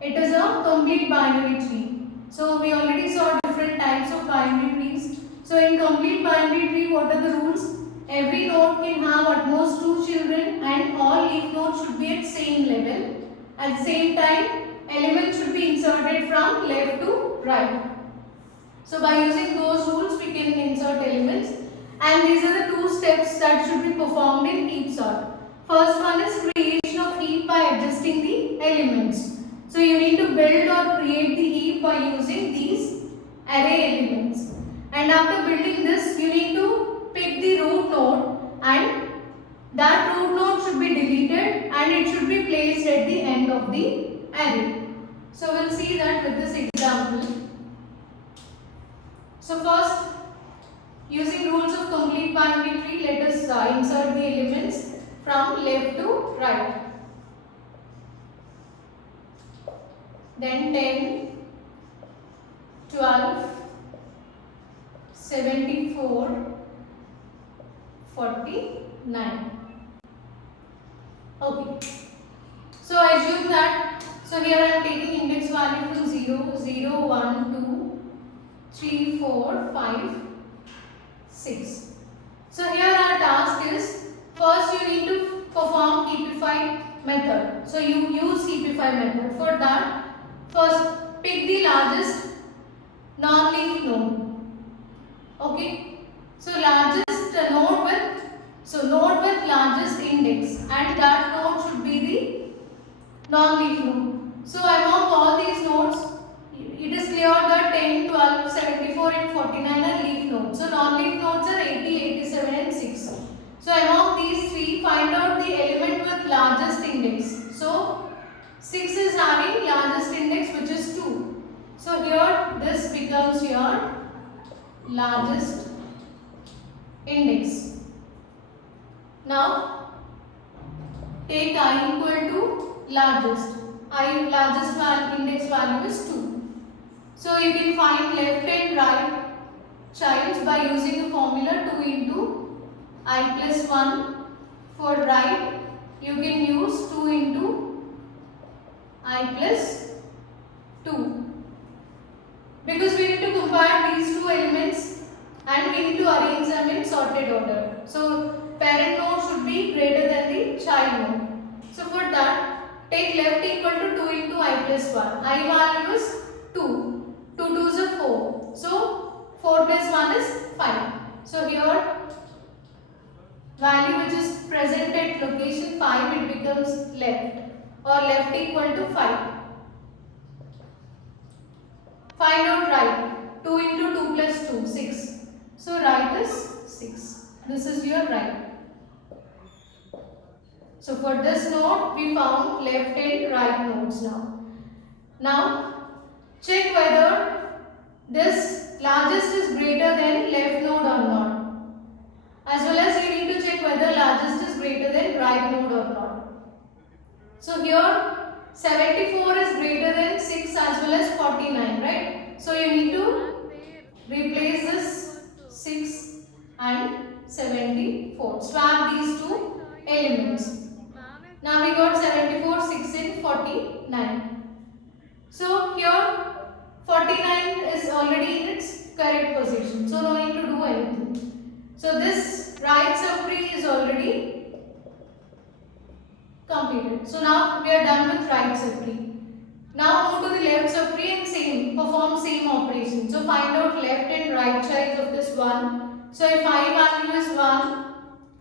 It is a complete binary tree. So we already saw different types of binary trees. So in complete binary tree, what are the rules? Every node can have at most 2 children and all leaf nodes should be at same level. At the same time, elements should be inserted from left to right. So by using those rules, we can insert elements, and these are the 2 steps that should be performed in heap sort. First one is creation of heap by adjusting the elements. So you need to build or create the heap by using these array elements. And after building this, you need to pick the root node, and that root node should be deleted and it should be placed at the end of the array. So we'll see that with this example. So first, using rules of complete binary tree, let us insert the elements from left to right. Then 10, 12, 74, 49. Okay. So assume that, so here I am taking index value from 0, 0, 1, 2, 3, 4, 5, 6. So here our task is, first you need to perform heapify method. So you use heapify method. For that, first pick the largest non-leaf node. Okay. So largest node with largest index, and that node should be the non-leaf node. So among all these nodes, it is clear that 10, 12, 74 and 49 are leaf nodes. So non-leaf nodes are 80, 87 and 6. So among these three, find out the element with largest index. So 6 is having largest index, which is 2. So here this becomes your largest index. Now take I equal to largest. Largest index value is 2. So you can find left and right childs by using the formula 2 into I plus 1. For right, you can use 2 into I plus 2. Because we need to compare these two elements and we need to arrange them in sorted order. So parent node should be greater than the child node. So for that, take left equal to 2 into I plus 1. I value is 2. 2 2s are 4. So 4 plus 1 is 5. So here value which is present at location 5, it becomes left, or left equal to 5. Find out right. 2 into 2 plus 2, 6. So right is 6. This is your right. So for this node, we found left and right nodes now. Now, check whether this largest is greater than left node or not. As well as you need to check whether largest is greater than right node or not. So here 74 is greater than 6 as well as 49, right? So you need to replace this 6 and 74. Swap these two elements. Now we got 74, 6 and 49. So here 49 is already in its correct position. So no need to do anything. So this right subtree is already completed. So now we are done with right subtree. Now move to the left subtree and perform same operation. So find out left and right sides of this 1. So if I value is 1,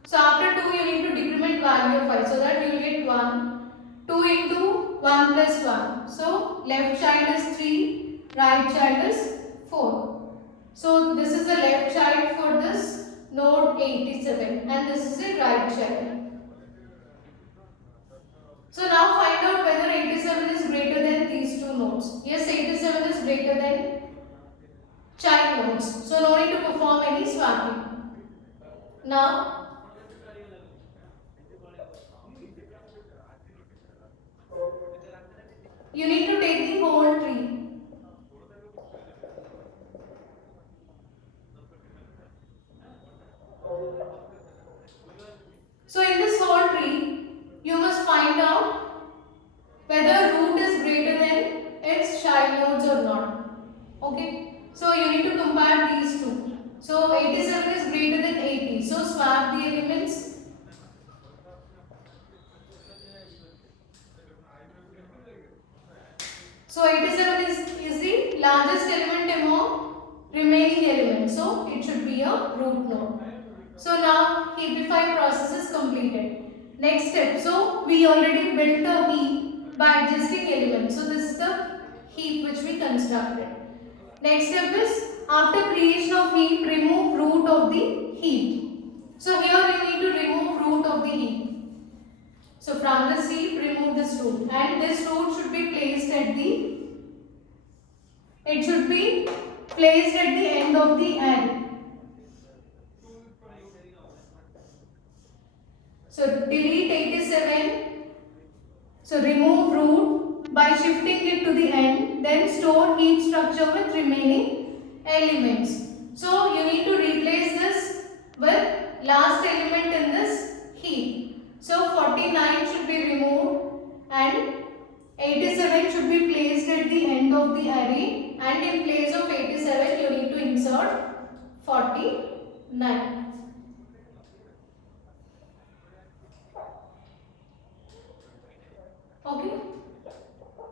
so after 2 you need to decrement value of 5, so that you will get 1. 2 into 1 plus 1. So left child is 3, right child is 4. So this is the left child for this node 87 and this is the right child. So now find out whether 87 is greater than these two nodes. Yes, 87 is greater than child nodes. So no need to perform any swapping. Now you need to take the whole tree. So in this whole tree, you must find out whether root is greater than child nodes or not. Okay, so you need to compare these two. So 87 is greater than 80. So swap the elements. So 87 is the largest element among remaining elements. So it should be a root node. So now heapify process is completed. Next step. So we already built a heap by adjusting elements. So this is the heap which we constructed. Next step is after creation of heap, remove root of the heap. So here you need to remove root of the heap. So from this heap, remove this root, and this root should be placed at the. It should be placed at the end of the array. So delete 87. So remove root by shifting it to the end. Then store heap structure with remaining elements. So you need to replace this with last element in this heap. So 49 should be removed and 87 should be placed at the end of the array, and in place of 87 you need to insert 49. Okay.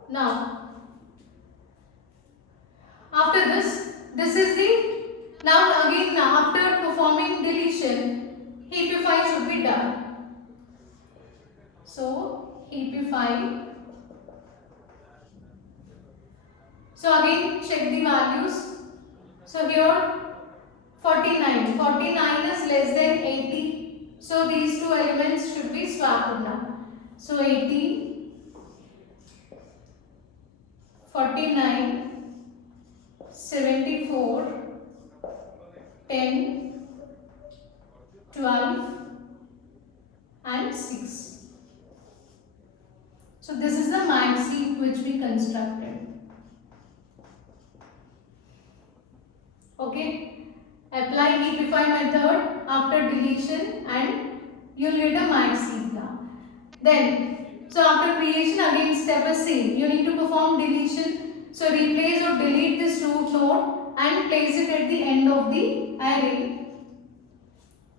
Now after this is the, now again after performing deletion, heapify should be done. So heapify. So again check the values. So here 49 is less than 80. So these two elements should be swapped now. So 80, 49, 74, 10, 12 and 6. So this is the max heap which we constructed. Okay, apply heapify method after deletion and you will get a max heap now. Then, so after creation again step is same. You need to perform deletion. So replace or delete this root node and place it at the end of the array.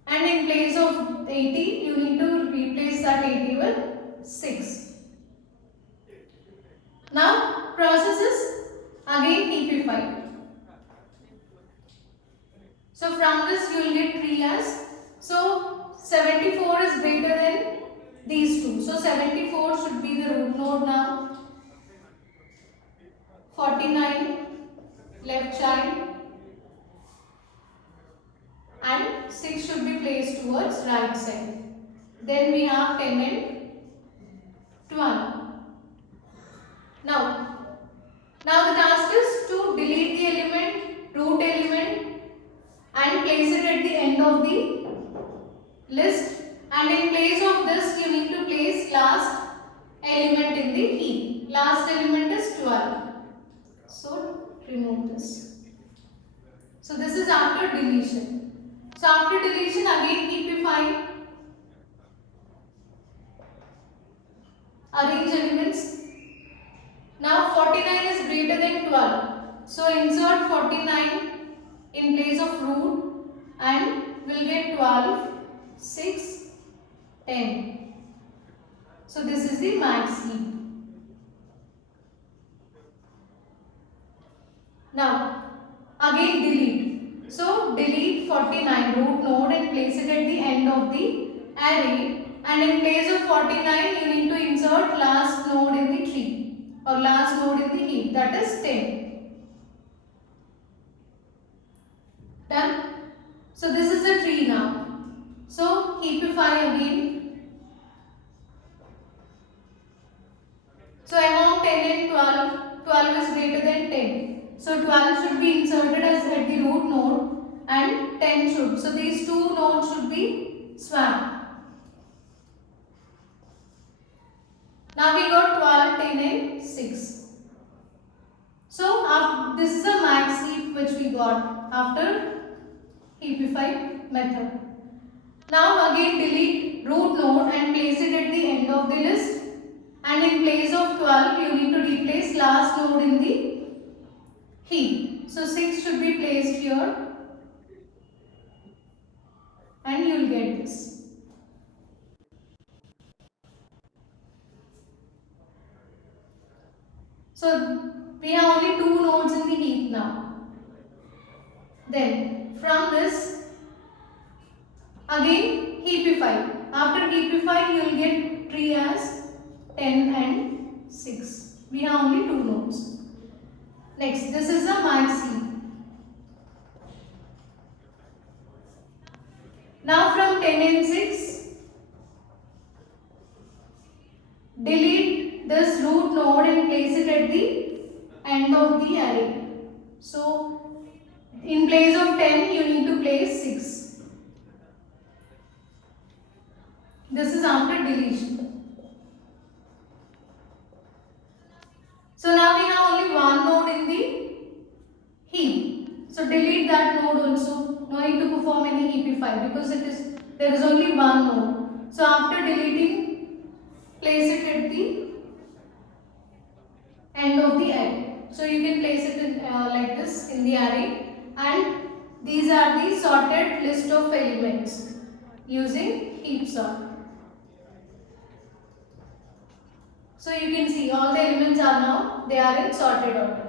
And in place of 80, you need to replace that 80 with 6. Now process is again heapify. So from this you will get 3 as. So 74 is greater than these two. So 74 should be the root node now. 49 left child and 6 should be placed towards right side. Then we have 10 and 12. Now the task is to delete the element, root element and place it at the end of the list, and in place of this you need to place last element in the heap. Last element is 12. So remove this. So this is after deletion. So after deletion again heapify. Arrange elements. Now 49 is greater than 12. So insert 49 in place of root and we'll get 12, 6, 10. So this is the max heap. Now again delete. So delete 49 root node and place it at the end of the array, and in place of 49 you need to insert last node in the tree or last node in the heap, that is 10. Done. So this is the tree now. So heapify again. So among 10 and 12, 12 is greater than 10. So 12 should be inserted as at the root node and 10 should. So these two nodes should be swapped. Now we got 12, 10 and 6. So this is the max heap which we got after heapify method. Now again delete root node and place it at the end of the list, and in place of 12 you need to replace last node in the heap. So 6 should be placed here and you will get this. So we have only 2 nodes in the heap now. Then from this again heapify. After heapify you will get tree as 10 and 6. We have only 2 nodes. Next, this is the max heap. Now from 10 and 6, delete this root node and place it at the end of the array. So in place of 10 you need to place 6. This is after deletion. So now we have only one node in the heap. So delete that node also. No need to perform any heapify because there is only one node. So after deleting, place it at the end of the array. So you can place it in, like this in the array, and these are the sorted list of elements using heap sort. So you can see all the elements are now, they are in sorted order.